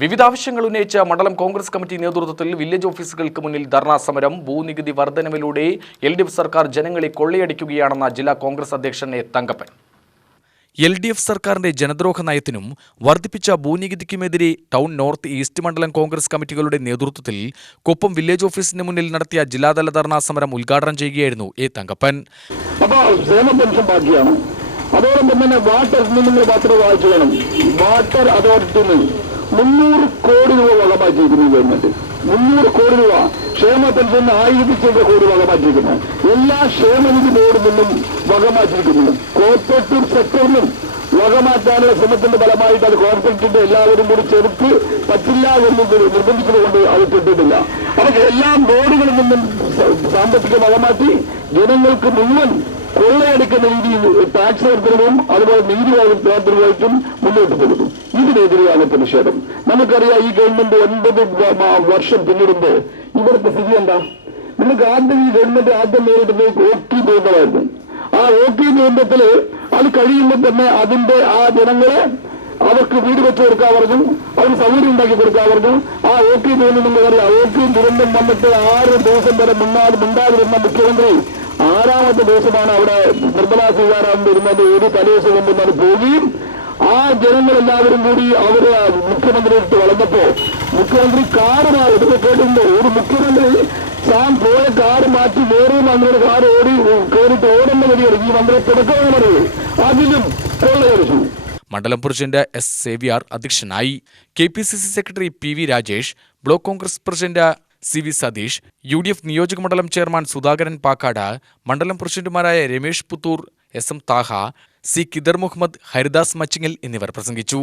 വിവിധ ആവശ്യങ്ങൾ ഉന്നയിച്ച മണ്ഡലം കോൺഗ്രസ് കമ്മിറ്റി നേതൃത്വത്തിൽ വില്ലേജ് ഓഫീസുകൾക്ക് മുന്നിൽ ധർണാ സമരം. ഭൂനികുതി വർധനവിലൂടെ LDF സർക്കാർ ജനങ്ങളെ കൊള്ളയടിക്കുകയാണെന്ന ജില്ലാ കോൺഗ്രസ് അധ്യക്ഷൻ എ. തങ്കപ്പൻ. LDF സർക്കാരിന്റെ ജനദ്രോഹ നയത്തിനും വർദ്ധിപ്പിച്ച ഭൂനികുതിക്കുമെതിരെ ടൗൺ നോർത്ത് ഈസ്റ്റ് മണ്ഡലം കോൺഗ്രസ് കമ്മിറ്റികളുടെ നേതൃത്വത്തിൽ കൊപ്പം വില്ലേജ് ഓഫീസിന് മുന്നിൽ നടത്തിയ ജില്ലാതല ധർണാ സമരം ഉദ്ഘാടനം ചെയ്യുകയായിരുന്നു എ. തങ്കപ്പൻ. അതോടൊപ്പം തന്നെ വാട്ടർ നിങ്ങൾ പത്രം വായിച്ചു വേണം. വാട്ടർ അതോറിറ്റിന് 300 കോടി രൂപ വക മാറ്റിയിരിക്കുന്നു ഗവൺമെന്റ്. 300 കോടി രൂപ ക്ഷേമ പെൻഷൻ 1000 കോടി വക മാറ്റിയിരിക്കുന്നു. എല്ലാ ക്ഷേമനിധി ബോർഡിൽ നിന്നും വക മാറ്റിയിരിക്കുന്നു. കോർപ്പറേറ്റ് സെക്ടറിനും വക മാറ്റാനുള്ള ശ്രമത്തിന്റെ ഫലമായിട്ട് അത് കോർപ്പറേറ്റിന്റെ എല്ലാവരും കൂടി ചെറുത്ത് പറ്റില്ല എന്ന് നിർബന്ധിച്ചതുകൊണ്ട് അത് കിട്ടിയിട്ടില്ല. അതൊക്കെ എല്ലാ ബോർഡുകളിൽ നിന്നും സാമ്പത്തിക വക മാറ്റി ജനങ്ങൾക്ക് മുഴുവൻ കൊള്ളയടിക്കുന്ന രീതിയിൽ ടാക്സ് വർധനവും അതുപോലെ നീതി പ്രവർത്തനവുമായിട്ടും മുന്നോട്ട് പോകുന്നു. ഇതിനെതിരെയാണ് പ്രതിഷേധം. നമുക്കറിയാം, ഈ ഗവൺമെന്റ് 9 വർഷം പിന്നിടുമ്പോൾ ഇവിടുത്തെ സ്ഥിതി എന്താ? നിങ്ങൾക്ക് ആദ്യം ഈ ഗവൺമെന്റ് നേരിടുന്നത് ഓക്കി ദുരന്തമായിരുന്നു. ആ ഓക്കി ദുരന്തത്തില് അത് കഴിയുമ്പോൾ തന്നെ അതിന്റെ ആ ജനങ്ങളെ അവർക്ക് വീട് വെച്ച് കൊടുക്കാൻ പറഞ്ഞു, അവർക്ക് സൗകര്യം ഉണ്ടാക്കി കൊടുക്കാൻ പറഞ്ഞു. ആ ഓക്കി ദുരന്തം നിങ്ങൾക്കറിയാം. ഓക്കി ദുരന്തം വന്നിട്ട് 6 ദിവസം വരെ മുണ്ടാതിരുന്ന മുഖ്യമന്ത്രി 6ാമത്തെ ദിവസമാണ് അവിടെ നിർമ്മലാ സീതാരാമൻ വരുന്നത്. ഒരു തലേദിവസം മുമ്പ് അത് പോവുകയും ആ ജനങ്ങളെല്ലാവരും കൂടി അവര് മുഖ്യമന്ത്രിയിട്ട് വളർന്നപ്പോ മുഖ്യമന്ത്രി കാറ് ഇതൊക്കെ കേട്ടിട്ടുണ്ട്. ഒരു മുഖ്യമന്ത്രി താൻ പോയ കാറ് മാറ്റി വേറെ മന്ത്രിയുടെ കാർ കയറിയിട്ട് ഓടേണ്ട വരികയാണ്. ഈ മന്ത്രി തുടക്കമെന്ന് പറയുന്നത് അതിലും കൊള്ളയടിച്ചു. മണ്ഡലം പ്രസിഡന്റ് S. സേവ്യാർ അധ്യക്ഷനായി. KPCC secretary PV Rajesh, block Congress president CV Satheesh, UDF നിയോജക മണ്ഡലം ചെയർമാൻ സുധാകരൻ പാക്കാട്, മണ്ഡലം പ്രസിഡന്റുമാരായ രമേഷ് പുത്തൂർ, SM താഹ, C. കിദർ മുഹമ്മദ്, ഹരിദാസ് മച്ചിങ്ങൽ എന്നിവർ പ്രസംഗിച്ചു.